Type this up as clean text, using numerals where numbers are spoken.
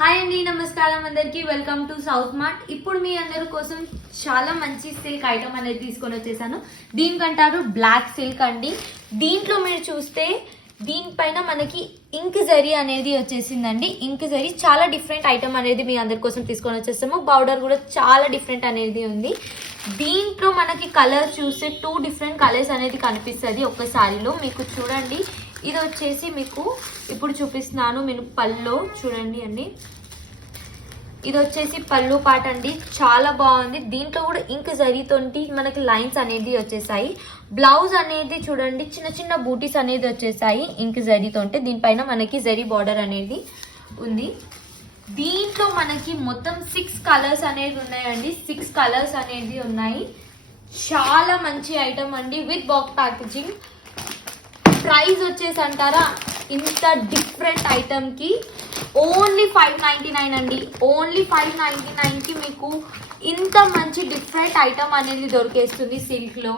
Hi అండి, నమస్కారం అందరికి. Welcome to south mart. ఇప్పుడు మీ అందరి కోసం చాలా మంచి సిల్క్ ఐటమ్ అనేది తీసుకొని వచ్చేసాను. దీనికంటారు బ్లాక్ సిల్క్ అండి. దీంట్లో మీరు చూస్తే దీనిపైన మనకి ఇంక్ జరీ అనేది వచ్చేసిందండి. ఇంక్ జరీ చాలా డిఫరెంట్ ఐటమ్ అనేది మీ అందరి కోసం తీసుకొని వచ్చేస్తాము. బౌడర్ కూడా చాలా డిఫరెంట్ అనేది ఉంది. దీంట్లో మనకి కలర్ చూస్తే 2 డిఫరెంట్ కలర్స్ అనేది కనిపిస్తుంది ఒక్క సారీలో. మీకు చూడండి, ఇది వచ్చేసి మీకు ఇప్పుడు చూపిస్తున్నాను. మీరు పళ్ళు చూడండి అండి, ఇది వచ్చేసి పళ్ళు పాట అండి. చాలా బాగుంది. దీంట్లో కూడా ఇంక్ జరీతోటి మనకి లైన్స్ అనేది వచ్చేసాయి. బ్లౌజ్ అనేది చూడండి, చిన్న చిన్న బూటీస్ అనేది వచ్చేసాయి ఇంక్ జరీతోటి. దీనిపైన మనకి జరీ బార్డర్ అనేది ఉంది. దీంట్లో మనకి మొత్తం 6 కలర్స్ అనేది ఉన్నాయండి. 6 కలర్స్ అనేది ఉన్నాయి. చాలా మంచి ఐటమ్ అండి, విత్ బాక్స్ ప్యాకేజింగ్. ప్రైస్ వచ్చేసి అంటారా, ఇంత డిఫరెంట్ ఐటమ్ కి ఓన్లీ 599 అండి. ఓన్లీ 599 కి మీకు ఇంత మంచి డిఫరెంట్ ఐటమ్ అనేది దొరికేస్తుంది సిల్క్ లో.